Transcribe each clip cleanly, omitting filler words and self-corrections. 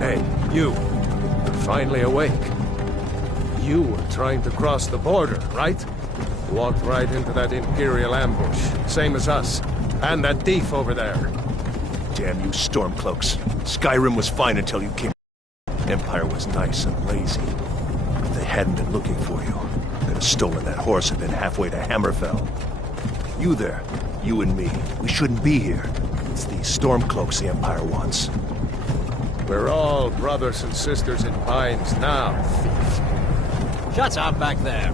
Hey, you. You're finally awake. You were trying to cross the border, right? Walked right into that Imperial ambush, same as us. And that thief over there. Damn you Stormcloaks. Skyrim was fine until you came. Empire was nice and lazy. If they hadn't been looking for you, they'd have stolen that horse and been halfway to Hammerfell. You there, you and me, we shouldn't be here. It's these Stormcloaks the Empire wants. We're all brothers and sisters in binds now, thief. Shut up back there.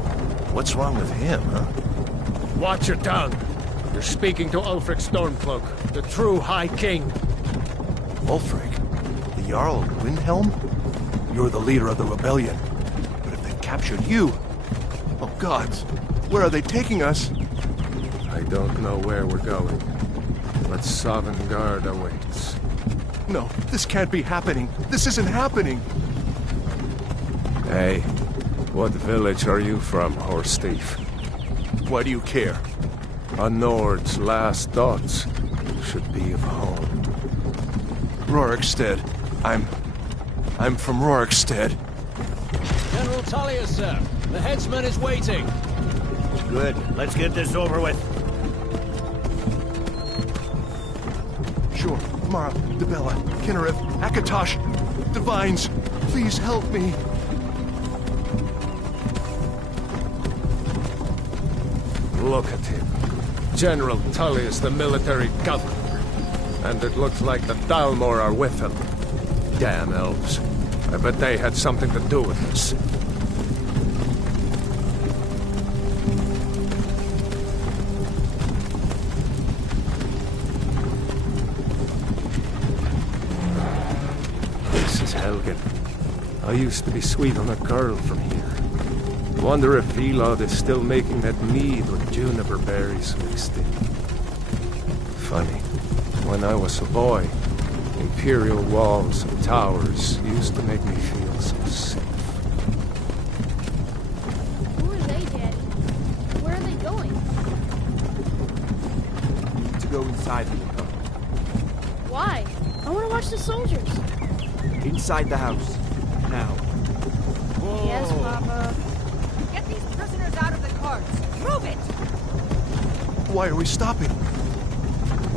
What's wrong with him, huh? Watch your tongue. You're speaking to Ulfric Stormcloak, the true High King. Ulfric? The Jarl of Windhelm? You're the leader of the rebellion. But if they've captured you... Oh gods, where are they taking us? I don't know where we're going, but Sovngarde awaits. No, this can't be happening. This isn't happening. Hey, what village are you from, horse thief? Why do you care? A Nord's last thoughts should be of home. Rorikstead. I'm from Rorikstead. General Tullius, sir. The headsman is waiting. Good. Let's get this over with. Sure. Mara, Dibella, Kinnereth, Akatosh, Divines, please help me. Look at him. General Tullius, the military governor. And it looks like the Dalmor are with him. Damn elves. I bet they had something to do with this. This is Helgen. I used to be sweet on a girl from here. Wonder if Vilod is still making that mead with juniper berries mixed in. Funny. When I was a boy, imperial walls and towers used to make me feel so safe. Who are they, Daddy? Where are they going? To go inside the Why? I want to watch the soldiers. Inside the house. Now. Yes, Papa. Get these prisoners out of the carts. Move it! Why are we stopping?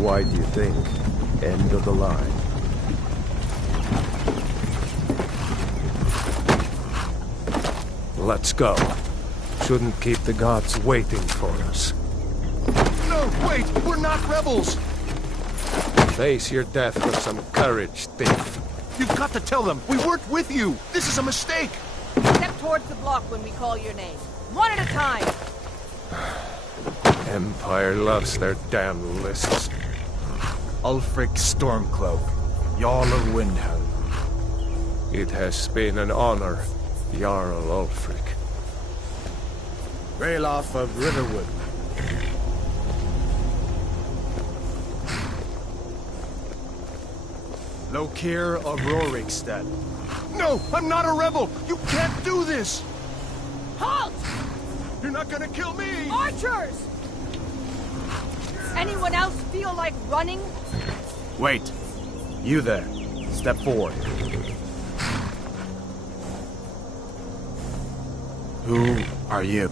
Why do you think? End of the line. Let's go. Shouldn't keep the gods waiting for us. No, wait! We're not rebels! Face your death with some courage, thief. You've got to tell them! We weren't with you! This is a mistake! Step towards the block when we call your name. One at a time! Empire loves their damn lists. Ulfric Stormcloak, Jarl of Windhelm. It has been an honor, Jarl Ulfric. Ralof of Riverwood. Lokir of Rorikstead. No! I'm not a rebel! You can't do this! Halt! You're not gonna kill me! Archers! Anyone else feel like running? Wait. You there. Step forward. Who are you?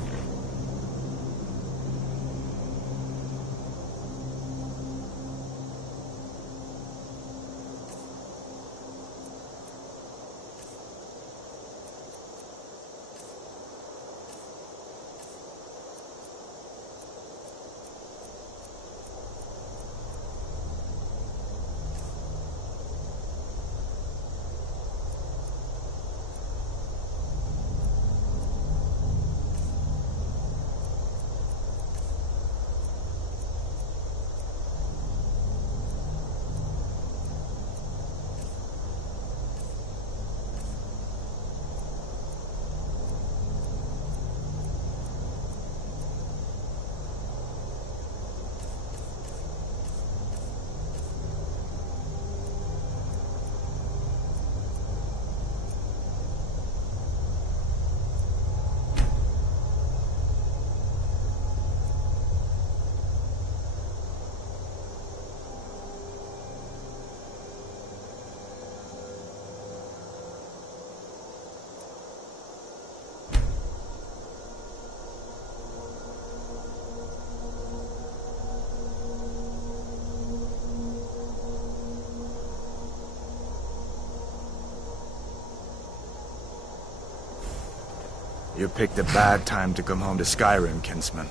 You picked a bad time to come home to Skyrim, kinsman.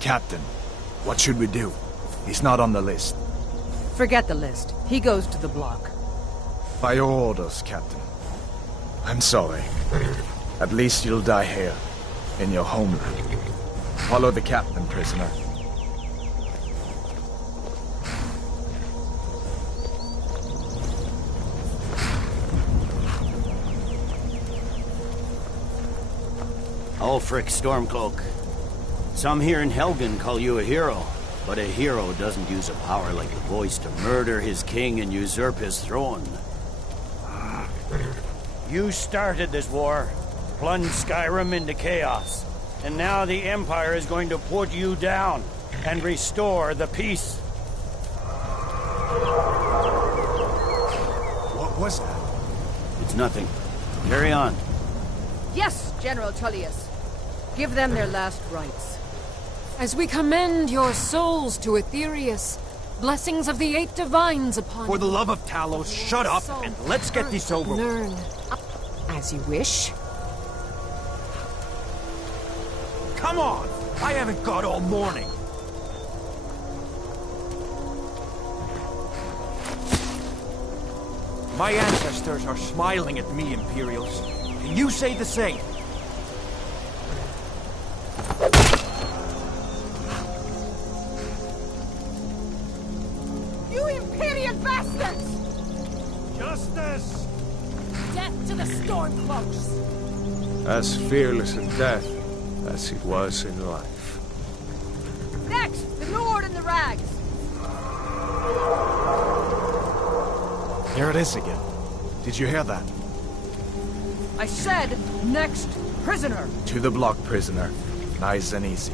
Captain, what should we do? He's not on the list. Forget the list. He goes to the block. By your orders, Captain. I'm sorry. At least you'll die here, in your homeland. Follow the captain, prisoner. Ulfric Stormcloak. Some here in Helgen call you a hero, but a hero doesn't use a power like the voice to murder his king and usurp his throne. You started this war, plunged Skyrim into chaos, and now the Empire is going to put you down and restore the peace. What was that? It's nothing. Carry on. Yes, General Tullius. Give them their last rites. As we commend your souls to Aetherius, blessings of the 8 divines upon For the you. love of Talos, shut up and let's get this over with. Learn as you wish. Come on! I haven't got all morning. My ancestors are smiling at me, Imperials. Can you say the same? You Imperial bastards! Justice! Death to the Stormcloaks! As fearless in death as he was in life. Next, the Nord and the Rags! Here it is again. Did you hear that? I said, next, prisoner! To the block, prisoner. Nice and easy.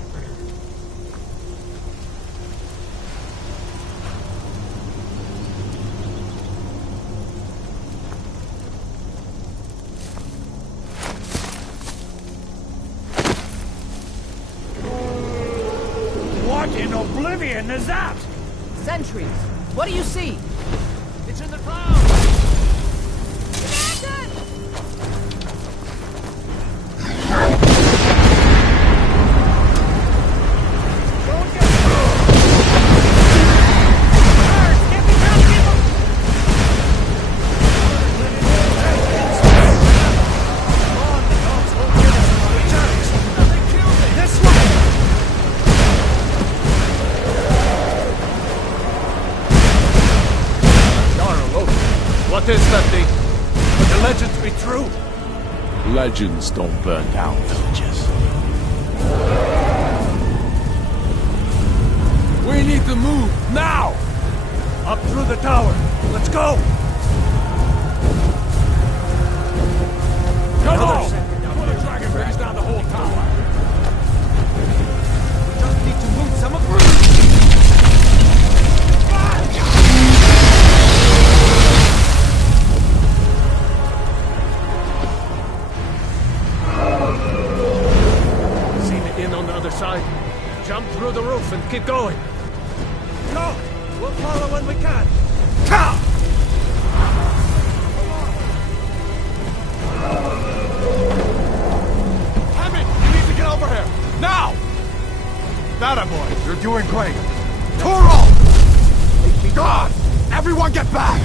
What in oblivion is that? Sentries, what do you see? It's in the clouds! What is that thing? Could the legends be true? Legends don't burn down villages. We need to move, now! Up through the tower. Let's go! Come on! Put a dragon brings down the whole tower. We just need to move some of side. Jump through the roof and keep going. No! We'll follow when we can. Come! Hammond, you need to get over here! Now! That boy, you're doing great. Toro! God! Everyone get back!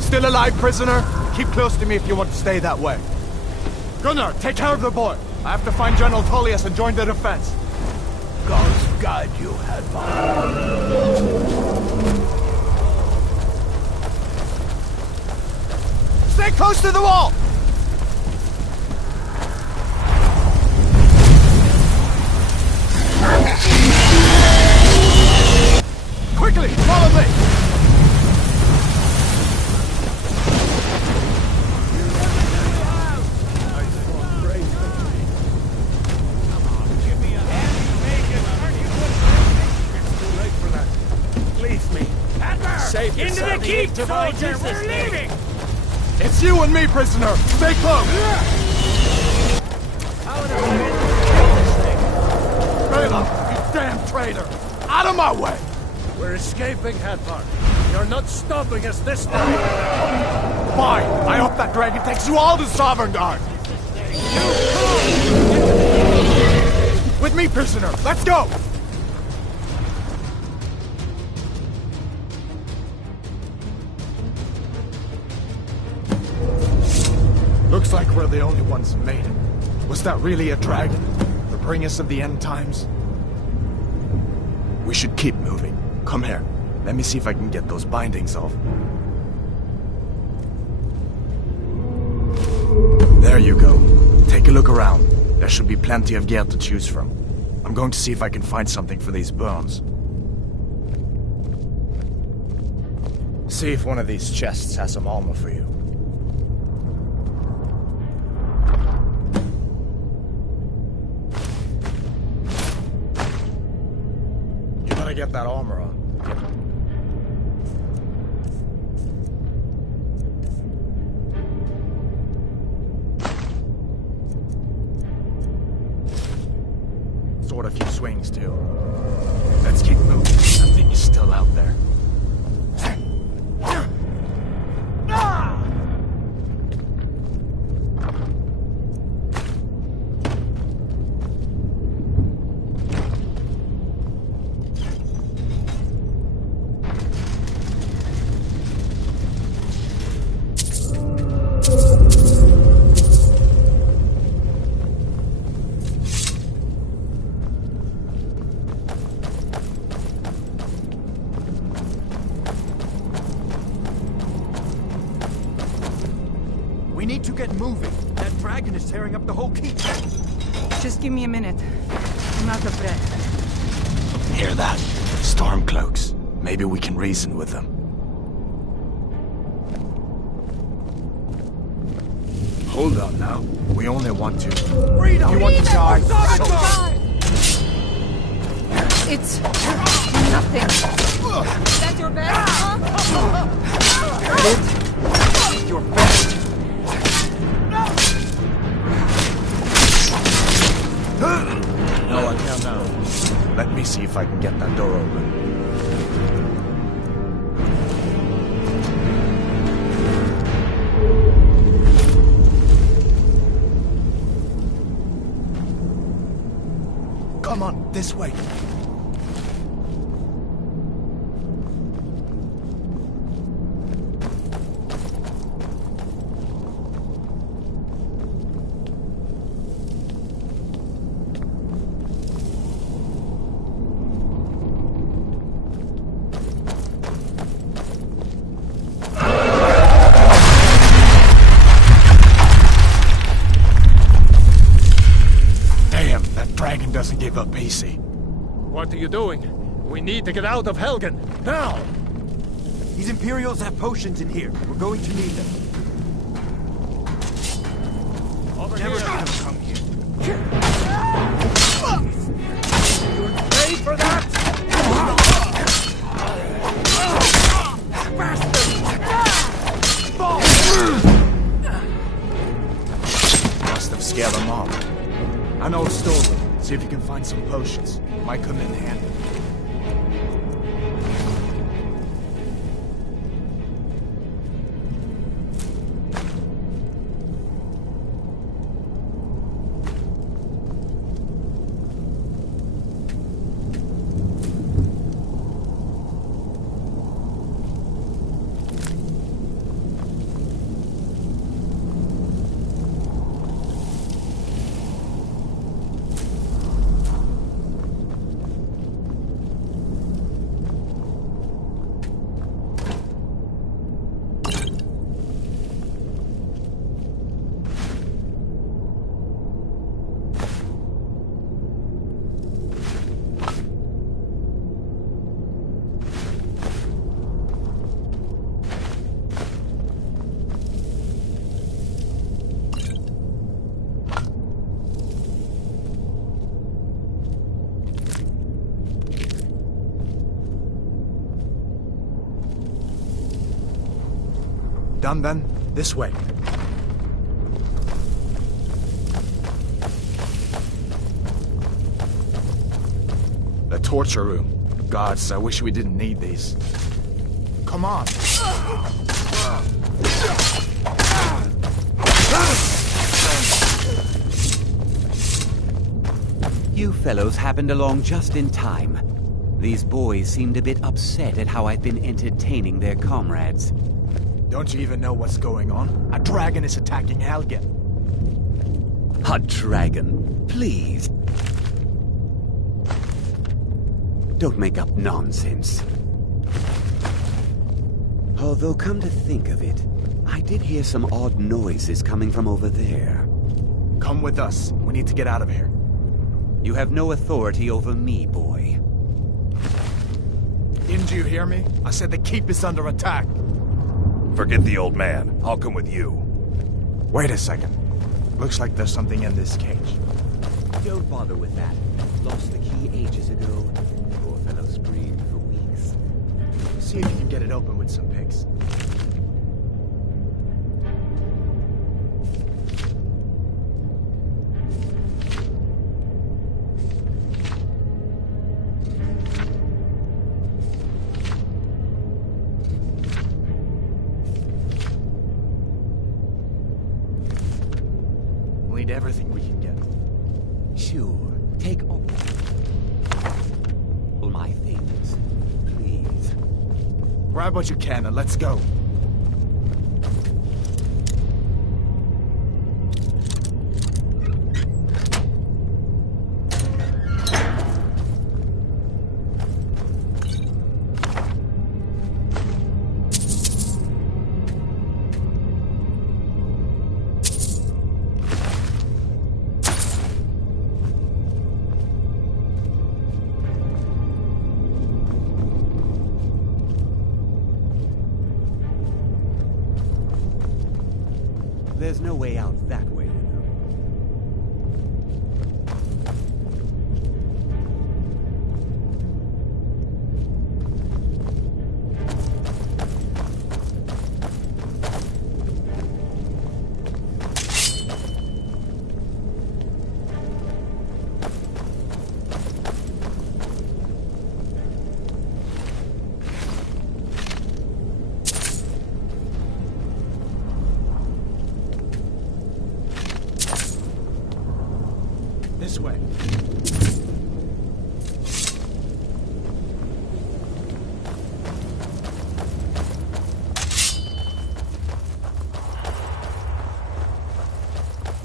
Still alive, prisoner? Keep close to me if you want to stay that way. Gunnar, take care of the boy. I have to find General Tullius and join the defense. Gods guide you, Hadvar. Stay close to the wall! Quickly, follow me! Into the keep, soldier! We're leaving! It's you and me, prisoner! Stay close! How in the hell did you kill this thing? Bela, you damn traitor! Out of my way! We're escaping, Hadvar. You're not stopping us this time! Fine! I hope that dragon takes you all to Sovereign Guard! With me, prisoner! Let's go! Looks like we're the only ones who made it. Was that really a dragon? The bringers of the end times? We should keep moving. Come here. Let me see if I can get those bindings off. There you go. Take a look around. There should be plenty of gear to choose from. I'm going to see if I can find something for these burns. See if one of these chests has some armor for you. You better get that armor on. Sort a few swings, too. Let's keep moving. That thing is still out there. We need to get moving. That dragon is tearing up the whole keep. Just give me a minute. I'm out of breath. Hear that? Stormcloaks. Maybe we can reason with them. Hold on now. We only want to... Freedom! You want to die? It's nothing. That's your best, huh? It's your best. No, I can't now. Let me see if I can get that door open. Come on, this way. Dragon doesn't give up easy. What are you doing? We need to get out of Helgen, now! These Imperials have potions in here. We're going to need them. Over Never here! should have come here. You're ready for that? Must have scared them off. I know a storeroom. See if you can find some potions. Might come in handy. Done then? This way. The torture room. Gods, I wish we didn't need these. Come on. You fellows happened along just in time. These boys seemed a bit upset at how I've been entertaining their comrades. Don't you even know what's going on? A dragon is attacking Helgen. A dragon, please. Don't make up nonsense. Although, come to think of it, I did hear some odd noises coming from over there. Come with us. We need to get out of here. You have no authority over me, boy. Didn't you hear me? I said the keep is under attack. Forget the old man. I'll come with you. Wait a second. Looks like there's something in this cage. Don't bother with that. Lost the key ages ago. Poor fellow screamed for weeks. See if you can get it open with some picks. We'll need everything we can get. Sure, take all my things, please. Grab what you can and let's go. There's no way out that way, you know. This way.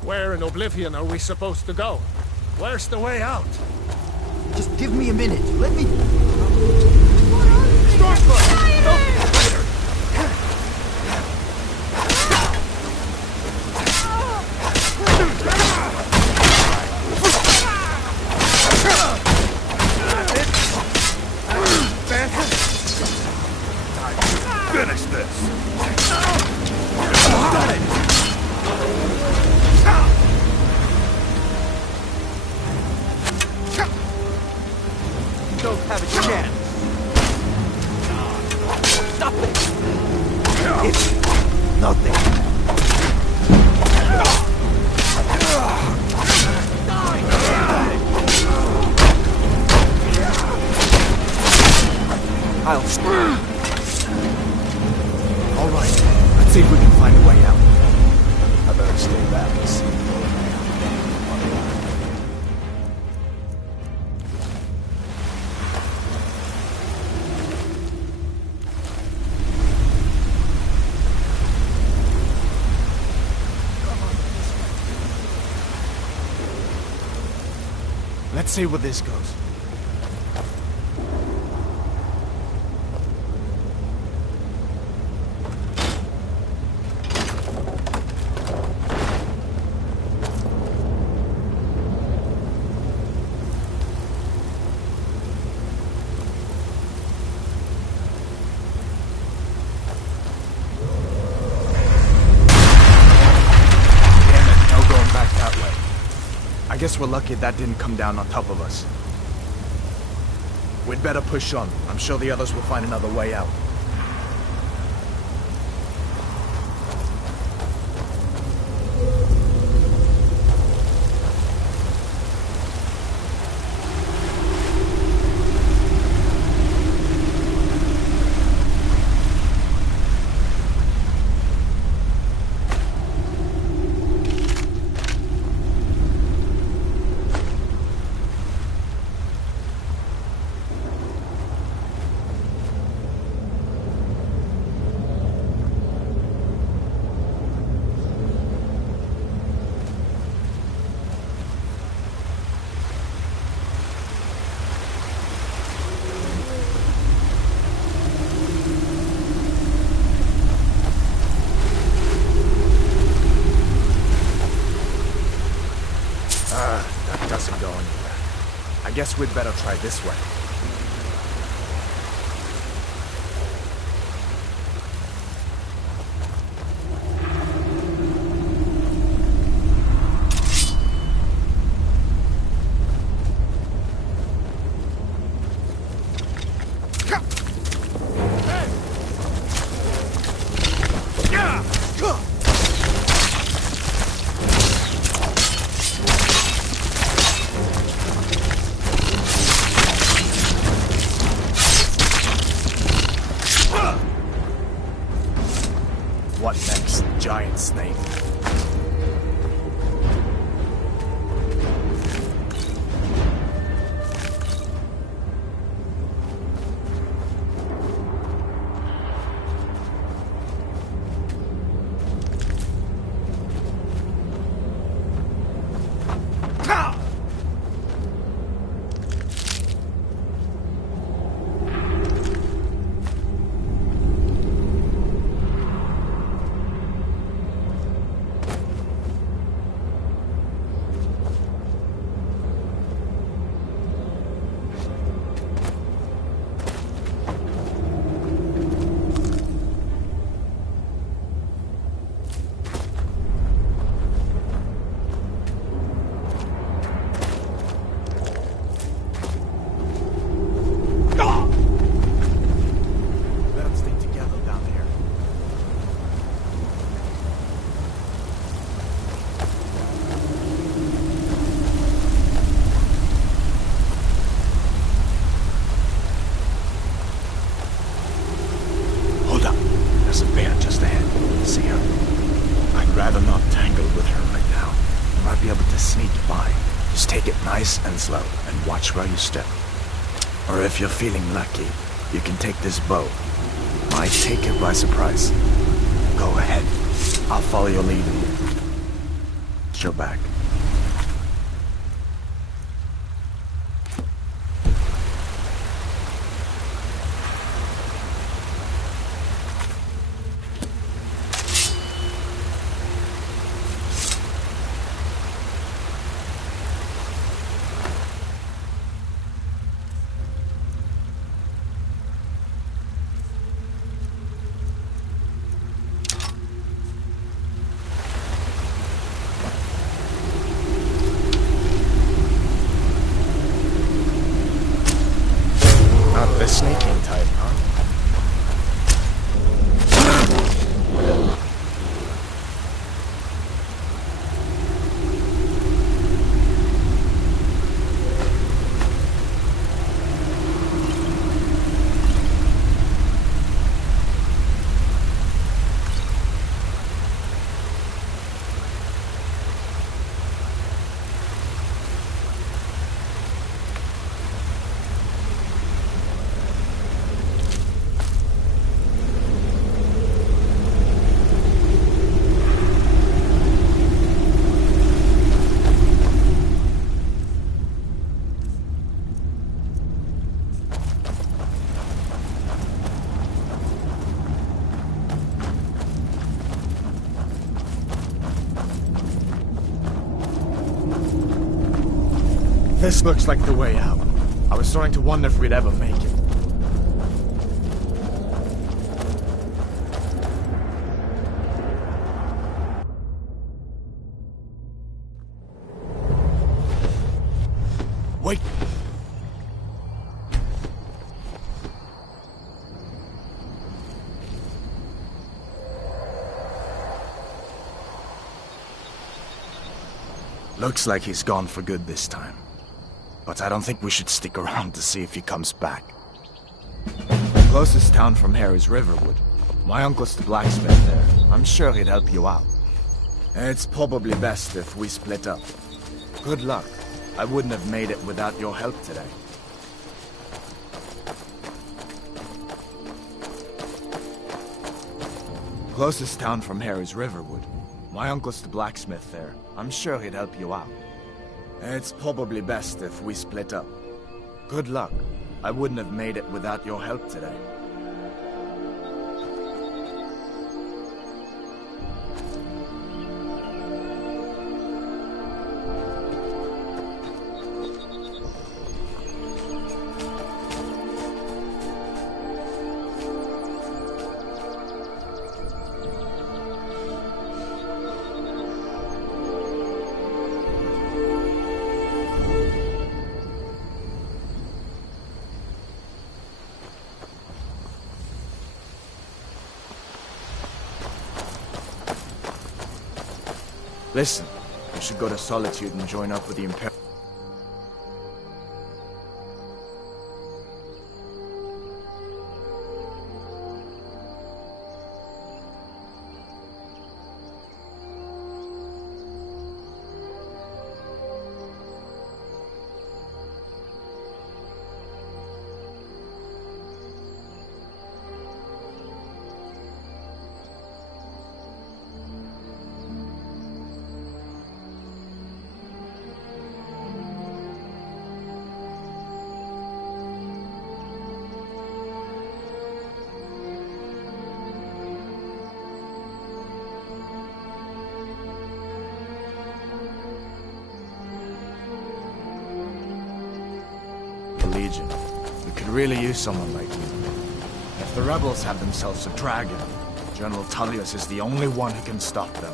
Where in Oblivion are we supposed to go? Where's the way out? Just give me a minute. Let me... Finish this! don't have a chance. Stop it! It's nothing. I'll... All right, let's see if we can find a way out. I better stay back and see. Let's see where this goes. I guess we're lucky that didn't come down on top of us. We'd better push on. I'm sure the others will find another way out. guess we'd better try this way. What next, giant snake? And slow, and watch where you step. Or if you're feeling lucky, you can take this bow. Might take it by surprise. Go ahead. I'll follow your lead. Show back. The snaking type, huh? This looks like the way out. I was starting to wonder if we'd ever make it. Wait! Looks like he's gone for good this time. But I don't think we should stick around to see if he comes back. The closest town from here is Riverwood. My uncle's the blacksmith there. I'm sure he'd help you out. It's probably best if we split up. Good luck. I wouldn't have made it without your help today. Closest town from here is Riverwood. My uncle's the blacksmith there. I'm sure he'd help you out. It's probably best if we split up. Good luck. I wouldn't have made it without your help today. Listen, we should go to Solitude and join up with the Imperial. Legion. We could really use someone like you. If the rebels have themselves a dragon, General Tullius is the only one who can stop them.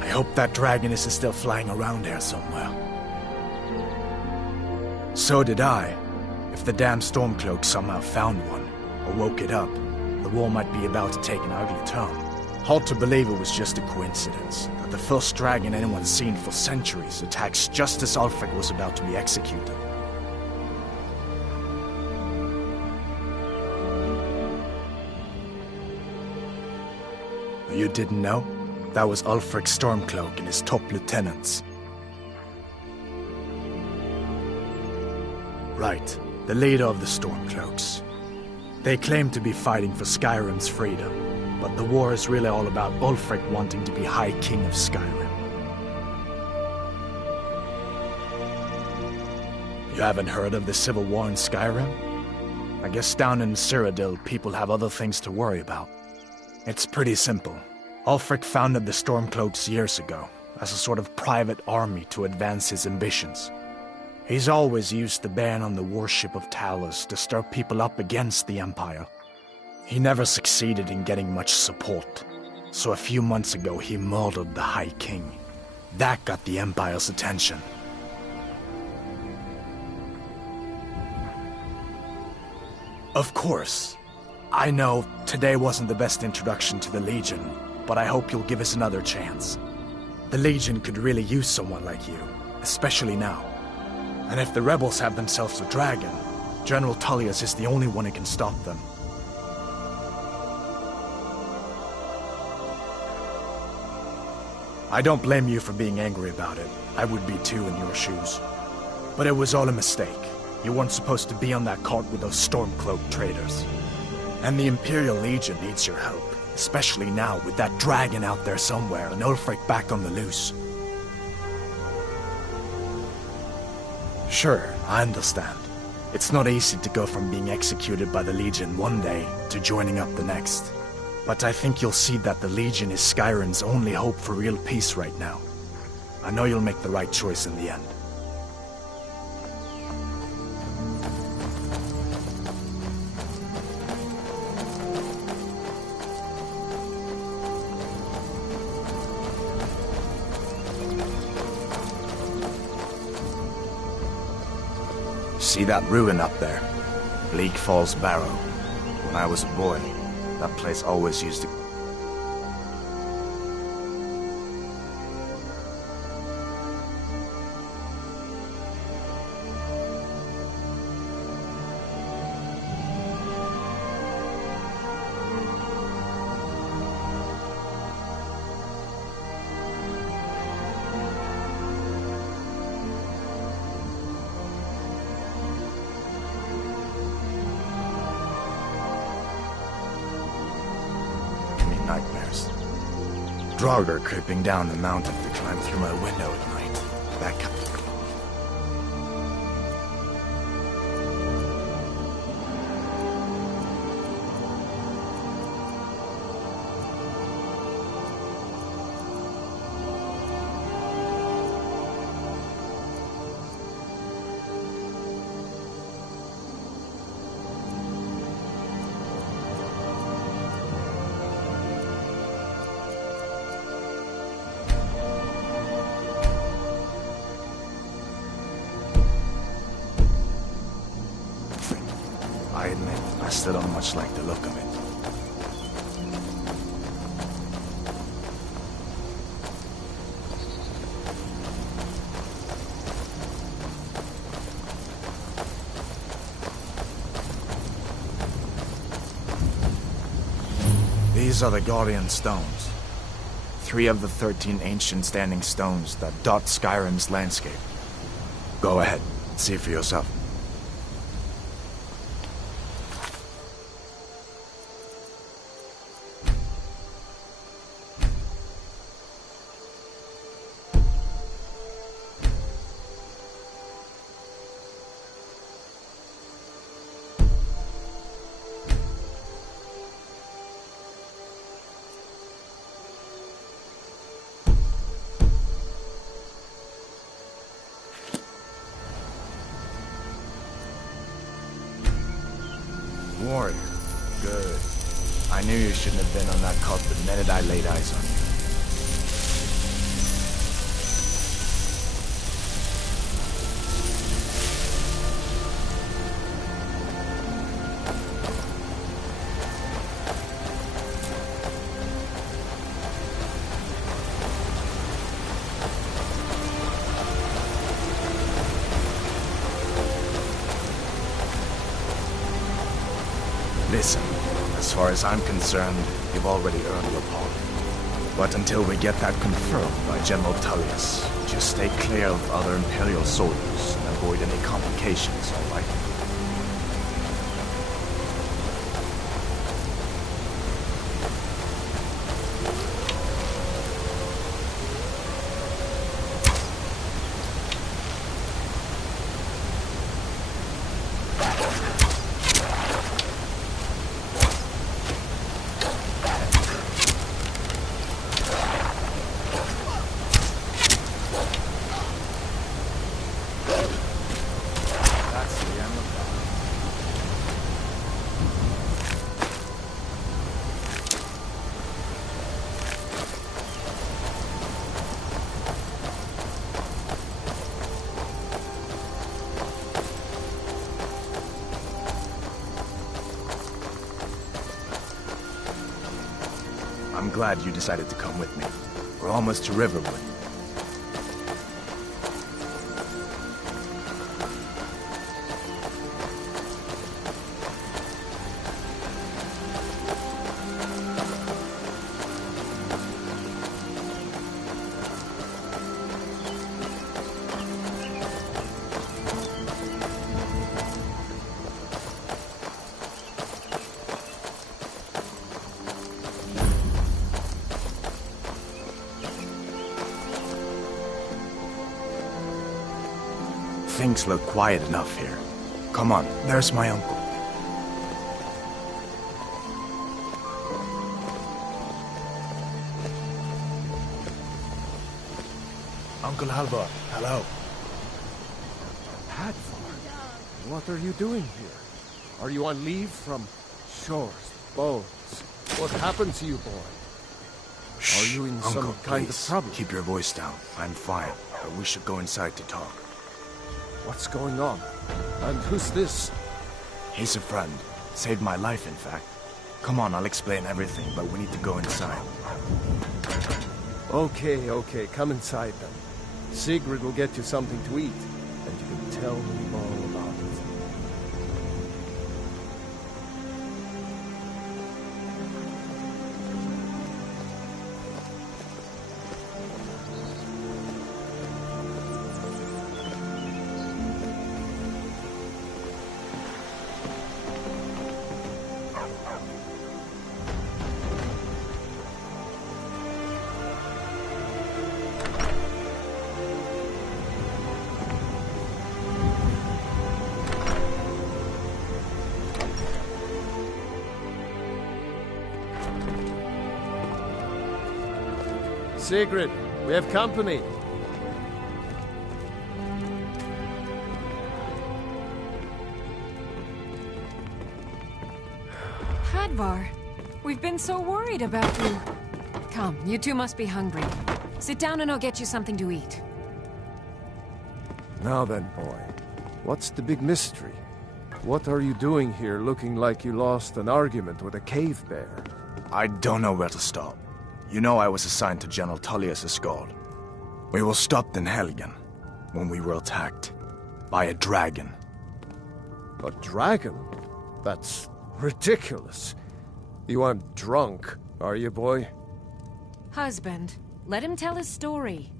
I hope that dragon is still flying around here somewhere. So did I. If the damn Stormcloak somehow found one, or woke it up, the war might be about to take an ugly turn. Hard to believe it was just a coincidence that the first dragon anyone's seen for centuries attacks just as Ulfric was about to be executed. You didn't know? That was Ulfric's Stormcloak and his top lieutenants. Right, the leader of the Stormcloaks. They claim to be fighting for Skyrim's freedom. But the war is really all about Ulfric wanting to be High King of Skyrim. You haven't heard of the civil war in Skyrim? I guess down in Cyrodiil, people have other things to worry about. It's pretty simple. Ulfric founded the Stormcloaks years ago, as a sort of private army to advance his ambitions. He's always used the ban on the worship of Talos to stir people up against the Empire. He never succeeded in getting much support, so a few months ago he murdered the High King. That got the Empire's attention. Of course, I know today wasn't the best introduction to the Legion, but I hope you'll give us another chance. The Legion could really use someone like you, especially now. And if the rebels have themselves a dragon, General Tullius is the only one who can stop them. I don't blame you for being angry about it. I would be too in your shoes. But it was all a mistake. You weren't supposed to be on that cart with those Stormcloak traitors. And the Imperial Legion needs your help, especially now with that dragon out there somewhere and Ulfric back on the loose. Sure, I understand. It's not easy to go from being executed by the Legion one day to joining up the next. But I think you'll see that the Legion is Skyrim's only hope for real peace right now. I know you'll make the right choice in the end. See that ruin up there? Bleak Falls Barrow. When I was a boy, that place always used to... nightmares. Draugr creeping down the mountain to climb through my window at night. That kind of... I admit, I still don't much like the look of it. These are the Guardian Stones. 3 of the 13 ancient standing stones that dot Skyrim's landscape. Go ahead, see for yourself. Warrior. Good. I knew you shouldn't have been on that cult the minute I laid eyes on you. Listen, as far as I'm concerned, you've already earned your pardon. But until we get that confirmed by General Tullius, just stay clear of other Imperial soldiers and avoid any complications, all right? I'm glad you decided to come with me. We're almost to Riverwood. Things look quiet enough here. Come on, there's my uncle. Uncle Halvor, hello. Hadvar, what are you doing here? Are you on leave from shores, bones? What happened to you, boy? Are you in Uncle, some kind please, of trouble? keep your voice down. I'm fine, but we should go inside to talk. What's going on? And who's this? He's a friend. Saved my life, in fact. Come on, I'll explain everything, but we need to go inside. Okay, come inside then. Sigrid will get you something to eat, and you can tell me all about it. Sigrid, we have company. Hadvar, we've been so worried about you. Come, you two must be hungry. Sit down and I'll get you something to eat. Now then, boy, what's the big mystery? What are you doing here looking like you lost an argument with a cave bear? I don't know where to start. You know I was assigned to General Tullius' guard. We were stopped in Helgen when we were attacked by a dragon. A dragon? That's ridiculous. You aren't drunk, are you, boy? Husband, let him tell his story.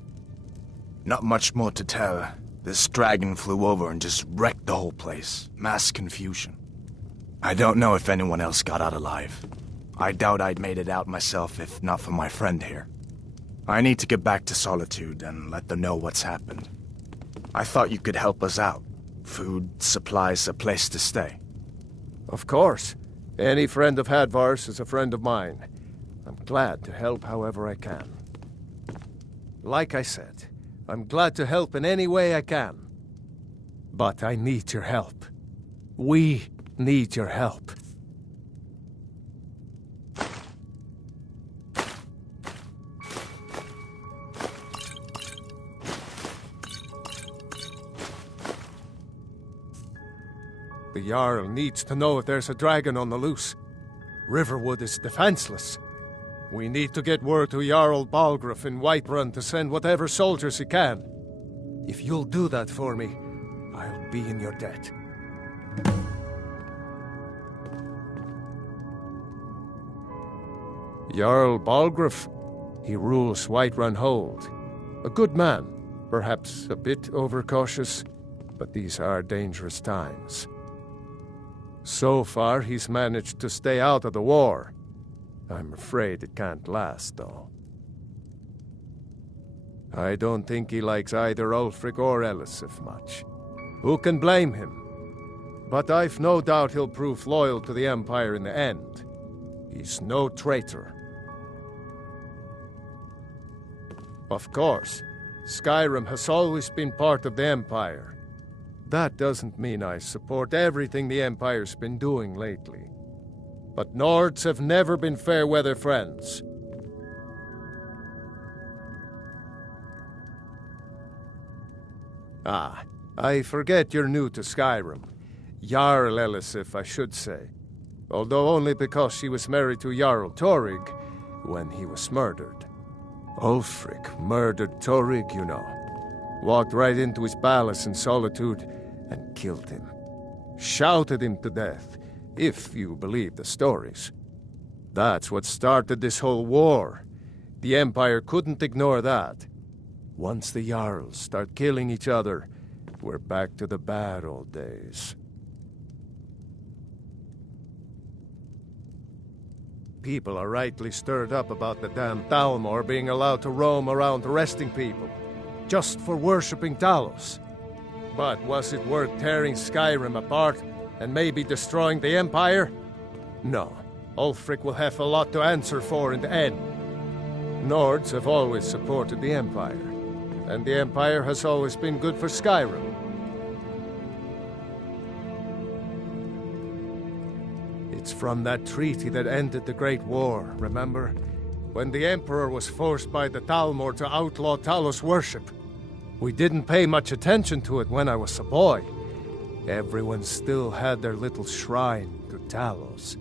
Not much more to tell. This dragon flew over and just wrecked the whole place. Mass confusion. I don't know if anyone else got out alive. I doubt I'd made it out myself if not for my friend here. I need to get back to Solitude and let them know what's happened. I thought you could help us out. Food, supplies, a place to stay. Of course. Any friend of Hadvar's is a friend of mine. I'm glad to help however I can. Like I said, I'm glad to help in any way I can. But I need your help. We need your help. The Jarl needs to know if there's a dragon on the loose. Riverwood is defenseless. We need to get word to Jarl Balgruuf in Whiterun to send whatever soldiers he can. If you'll do that for me, I'll be in your debt. Jarl Balgruuf, he rules Whiterun Hold. A good man, perhaps a bit overcautious, but these are dangerous times. So far, he's managed to stay out of the war. I'm afraid it can't last, though. I don't think he likes either Ulfric or Elisif much. Who can blame him? But I've no doubt he'll prove loyal to the Empire in the end. He's no traitor. Of course, Skyrim has always been part of the Empire. That doesn't mean I support everything the Empire's been doing lately. But Nords have never been fair-weather friends. Ah, I forget you're new to Skyrim. Jarl Elisif, I should say. Although only because she was married to Jarl Torrig when he was murdered. Ulfric murdered Torrig, you know. Walked right into his palace in Solitude and killed him. Shouted him to death, if you believe the stories. That's what started this whole war. The Empire couldn't ignore that. Once the Jarls start killing each other, we're back to the bad old days. People are rightly stirred up about the damn Thalmor being allowed to roam around arresting people, just for worshipping Talos. But was it worth tearing Skyrim apart and maybe destroying the Empire? No. Ulfric will have a lot to answer for in the end. Nords have always supported the Empire, and the Empire has always been good for Skyrim. It's from that treaty that ended the Great War, remember? When the Emperor was forced by the Thalmor to outlaw Talos worship. We didn't pay much attention to it when I was a boy. Everyone still had their little shrine to Talos.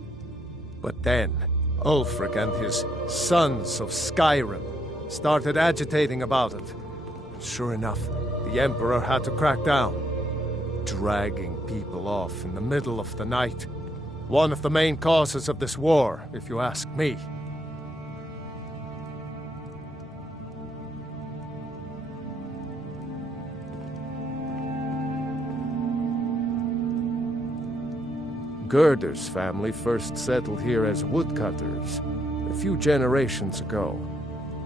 But then, Ulfric and his Sons of Skyrim started agitating about it. Sure enough, the Emperor had to crack down. Dragging people off in the middle of the night. One of the main causes of this war, if you ask me. Gerder's family first settled here as woodcutters a few generations ago.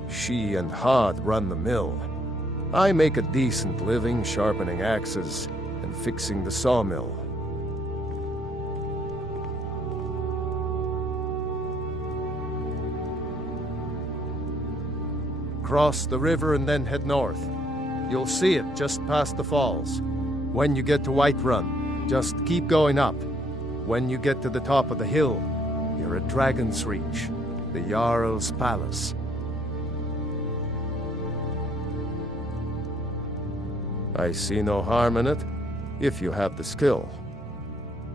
She and Hod run the mill. I make a decent living sharpening axes and fixing the sawmill. Cross the river and then head north. You'll see it just past the falls. When you get to Whiterun, just keep going up. When you get to the top of the hill, you're at Dragon's Reach, the Jarl's palace. I see no harm in it, if you have the skill.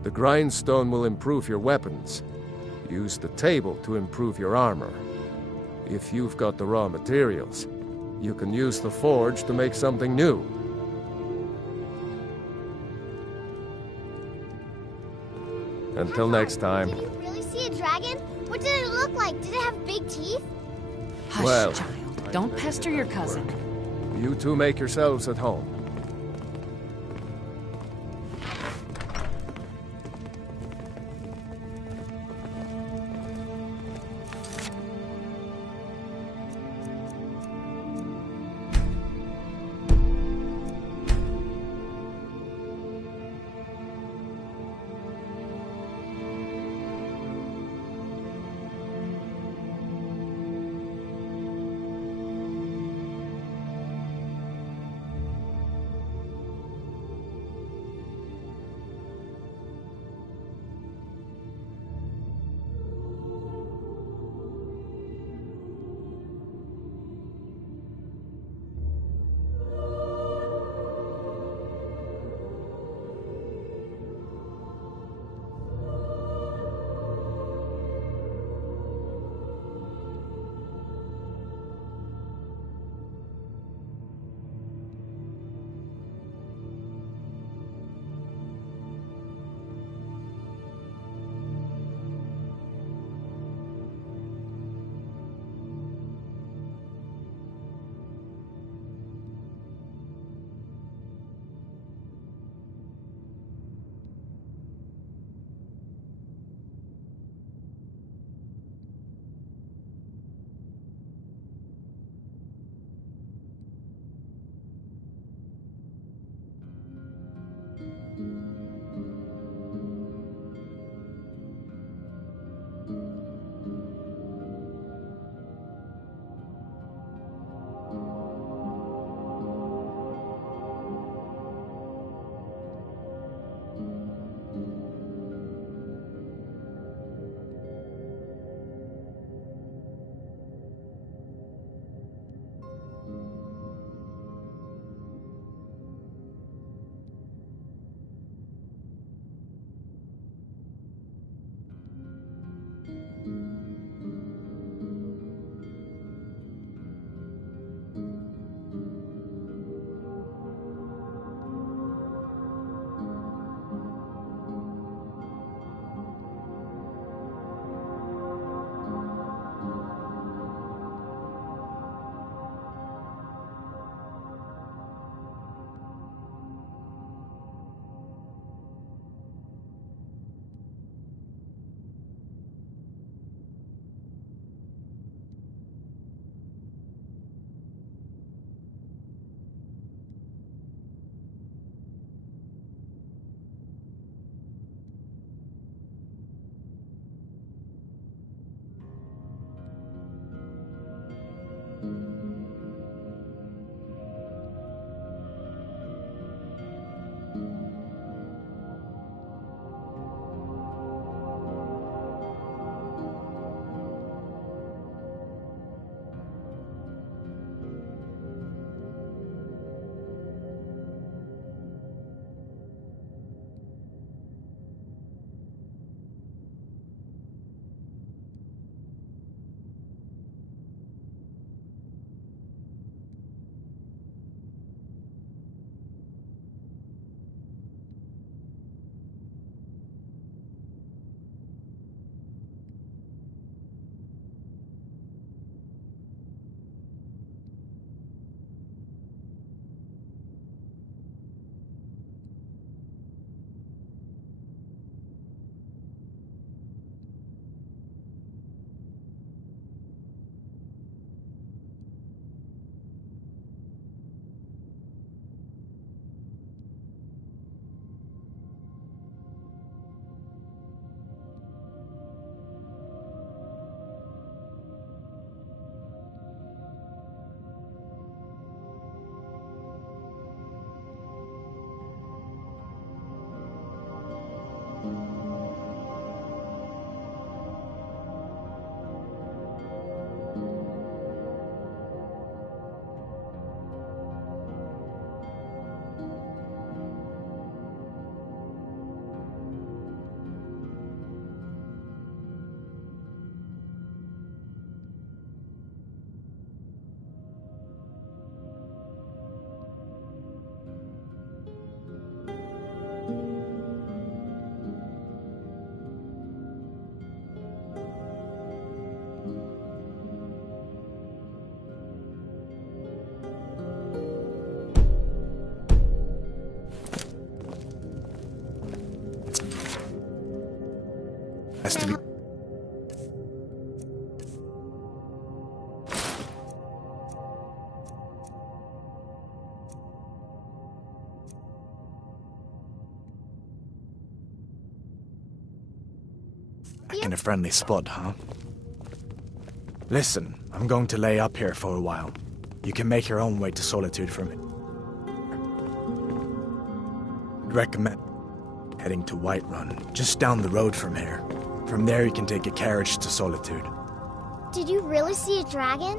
The grindstone will improve your weapons. Use the table to improve your armor. If you've got the raw materials, you can use the forge to make something new. Until next time. Did you really see a dragon? What did it look like? Did it have big teeth? Hush, Well, child. Don't pester your cousin. You two make yourselves at home. As to be... Back in a friendly spot, huh? Listen, I'm going to lay up here for a while. You can make your own way to Solitude from it. I'd recommend heading to Whiterun, just down the road from here. From there you can take a carriage to Solitude. Did you really see a dragon?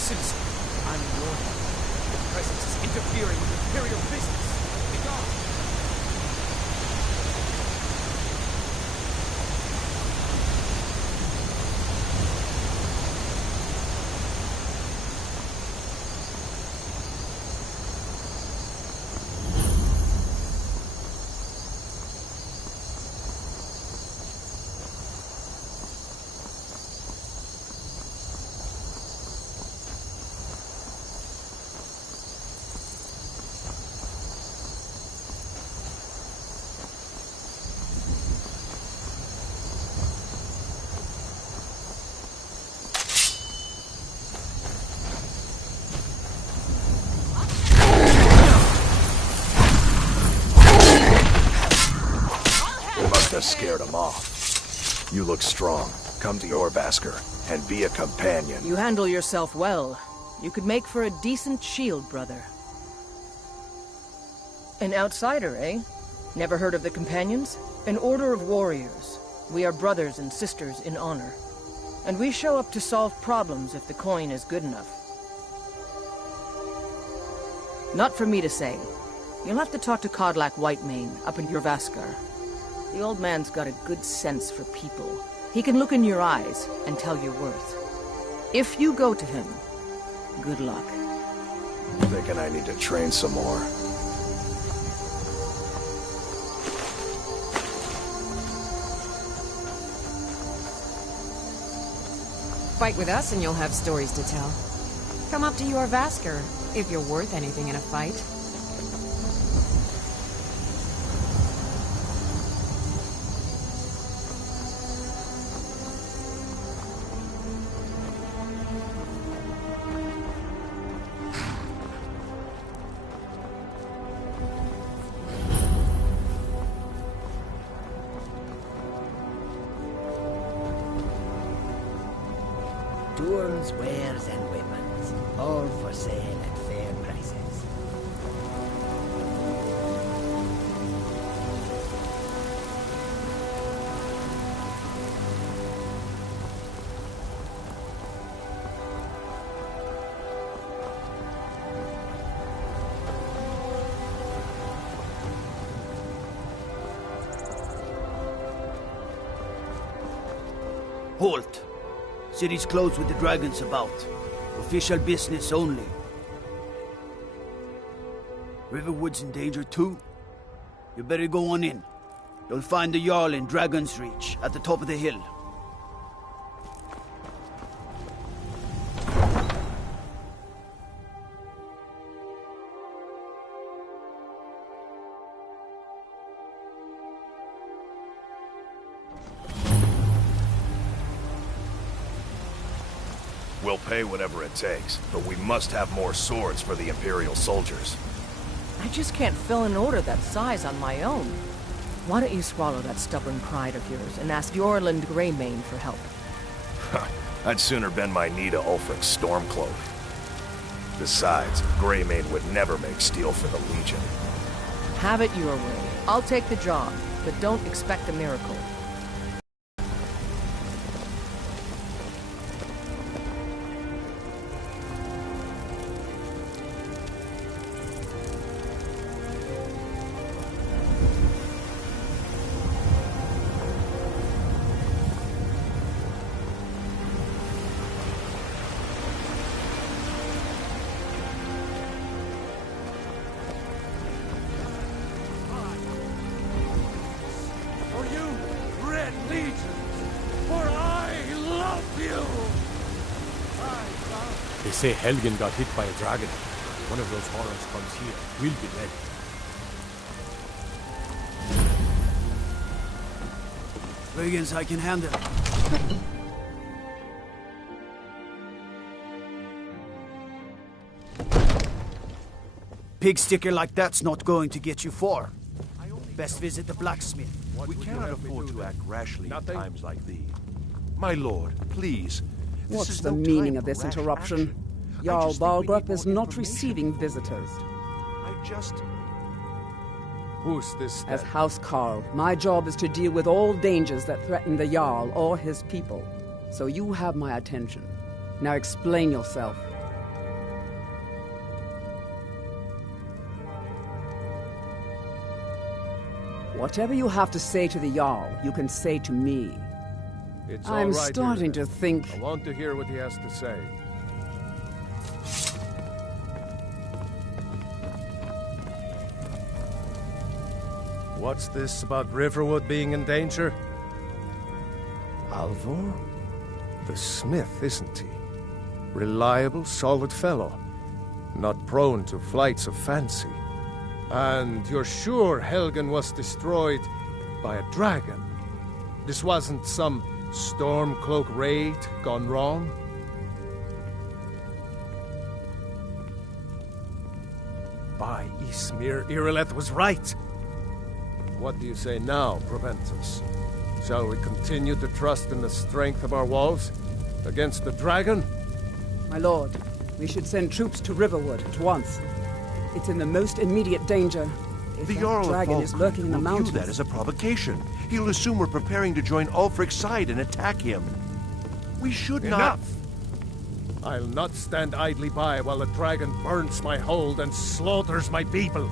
Citizen, I'm warning you. Your presence is interfering with Imperial business. Be gone. Scared him off. You look strong. Come to your Vasker and be a companion. You handle yourself well. You could make for a decent shield, brother. An outsider, eh? Never heard of the Companions? An order of warriors. We are brothers and sisters in honor. And we show up to solve problems if the coin is good enough. Not for me to say. You'll have to talk to Kodlak Whitemane up in your Vaskar. The old man's got a good sense for people. He can look in your eyes and tell your worth. If you go to him, good luck. Thinking I need to train some more. Fight with us and you'll have stories to tell. Come up to your Vasker, if you're worth anything in a fight. Tools, wares, and weapons, all for sale at fair prices. Halt! City's closed with the dragons about. Official business only. Riverwood's in danger too. You better go on in. You'll find the Jarl in Dragon's Reach, at the top of the hill. We'll pay whatever it takes, but we must have more swords for the Imperial soldiers. I just can't fill an order that size on my own. Why don't you swallow that stubborn pride of yours and ask Yorland Greymane for help? I'd sooner bend my knee to Ulfric's Stormcloak. Besides, Greymane would never make steel for the Legion. Have it your way. I'll take the job, but don't expect a miracle. They say Helgen got hit by a dragon. One of those horrors comes here. We'll be ready. Dragons I can handle. Pig sticker like that's not going to get you far. Best visit the blacksmith. We cannot afford to act rashly in times like these. My lord, please. What's the meaning of this interruption? Jarl Balgrup is not receiving visitors. Who's this then? As House Carl, my job is to deal with all dangers that threaten the Jarl or his people. So you have my attention. Now explain yourself. Whatever you have to say to the Jarl, you can say to me. It's all I'm right, starting to think... I want to hear what he has to say. What's this about Riverwood being in danger? Alvor? The smith, isn't he? Reliable, solid fellow. Not prone to flights of fancy. And you're sure Helgen was destroyed by a dragon? This wasn't some Stormcloak raid gone wrong? By Ysmir, Irileth was right. What do you say now, Proventus? Shall we continue to trust in the strength of our walls against the dragon? My lord, we should send troops to Riverwood at once. It's in the most immediate danger. If The that Jarl of dragon is Falkreath lurking in the will view mountains... that as a provocation. He'll assume we're preparing to join Ulfric's side and attack him. We should not... Enough! I'll not stand idly by while the dragon burns my hold and slaughters my people.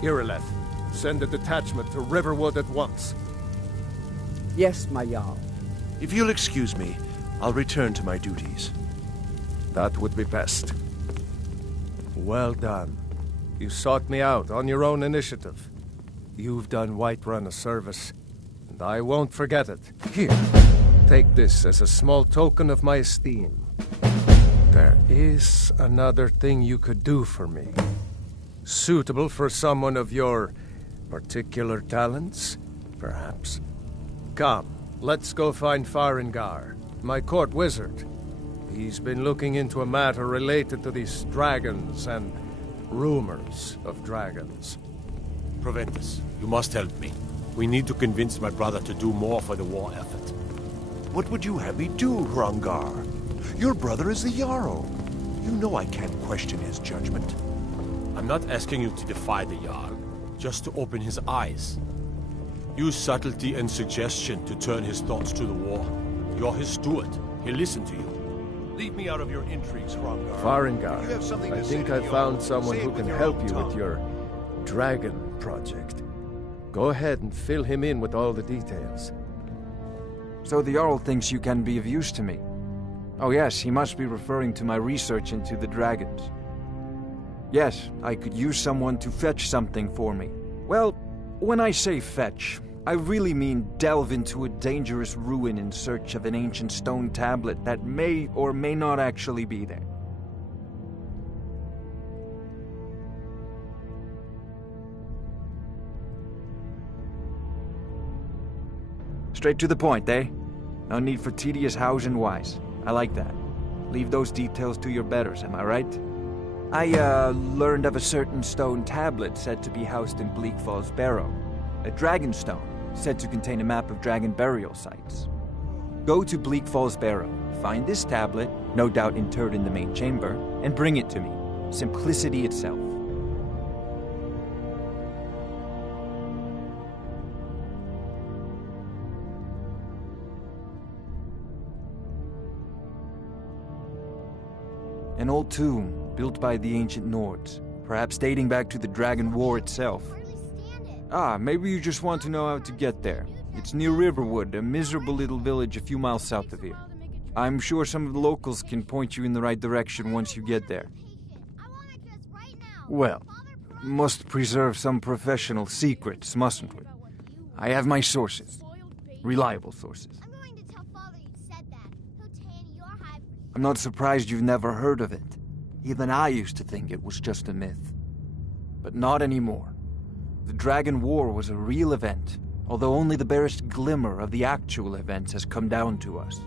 Irileth, send a detachment to Riverwood at once. Yes, my Jarl. If you'll excuse me, I'll return to my duties. That would be best. Well done. You sought me out on your own initiative. You've done Whiterun a service, and I won't forget it. Here. Take this as a small token of my esteem. There is another thing you could do for me. Suitable for someone of your particular talents, perhaps. Come, let's go find Farengar, my court wizard. He's been looking into a matter related to these dragons and rumors of dragons. Proventus, you must help me. We need to convince my brother to do more for the war effort. What would you have me do, Hrangar? Your brother is the Jarl. You know I can't question his judgment. I'm not asking you to defy the Jarl, just to open his eyes. Use subtlety and suggestion to turn his thoughts to the war. You're his steward. He'll listen to you. Leave me out of your intrigues, Hrangar. Farengar, I think I found someone who can help you with your dragon project. Go ahead and fill him in with all the details. So the Jarl thinks you can be of use to me. Oh yes, he must be referring to my research into the dragons. Yes, I could use someone to fetch something for me. Well, when I say fetch, I really mean delve into a dangerous ruin in search of an ancient stone tablet that may or may not actually be there. Straight to the point, eh? No need for tedious hows and whys. I like that. Leave those details to your betters, am I right? I, learned of a certain stone tablet said to be housed in Bleak Falls Barrow. A dragon stone, said to contain a map of dragon burial sites. Go to Bleak Falls Barrow, find this tablet, no doubt interred in the main chamber, and bring it to me. Simplicity itself. An old tomb, built by the ancient Nords, perhaps dating back to the Dragon War itself. Ah, maybe you just want to know how to get there. It's near Riverwood, a miserable little village a few miles south of here. I'm sure some of the locals can point you in the right direction once you get there. Well, must preserve some professional secrets, mustn't we? I have my sources. Reliable sources. I'm not surprised you've never heard of it. Even I used to think it was just a myth. But not anymore. The Dragon War was a real event, although only the barest glimmer of the actual events has come down to us.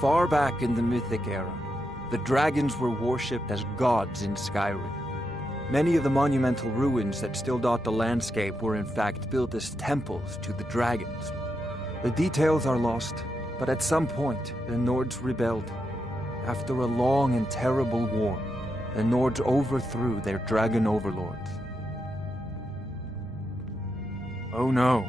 Far back in the Mythic era, the dragons were worshipped as gods in Skyrim. Many of the monumental ruins that still dot the landscape were in fact built as temples to the dragons. The details are lost, but at some point, the Nords rebelled. After a long and terrible war, the Nords overthrew their dragon overlords. Oh no,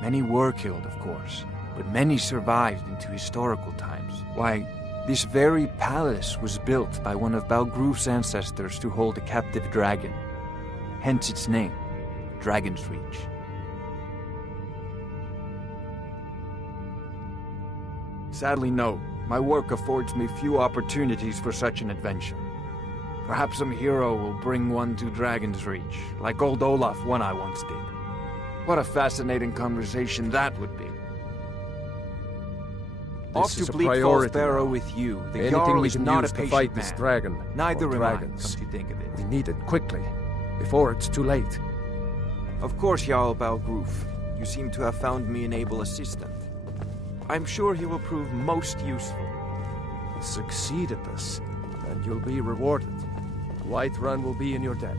many were killed, of course, but many survived into historical times. Why, this very palace was built by one of Balgruf's ancestors to hold a captive dragon. Hence its name, Dragon's Reach. Sadly, no. My work affords me few opportunities for such an adventure. Perhaps some hero will bring one to Dragon's Reach, like old Olaf one I once did. What a fascinating conversation that would be. Off to Bleak Falls Barrow with you. The Jarl is not a patient fight this man. dragon. Neither am I, come dragons. to think of it. We need it quickly, before it's too late. Of course, Jarl Balgruf. You seem to have found me an able assistant. I'm sure he will prove most useful. Succeed at this, and you'll be rewarded. Whiterun will be in your debt.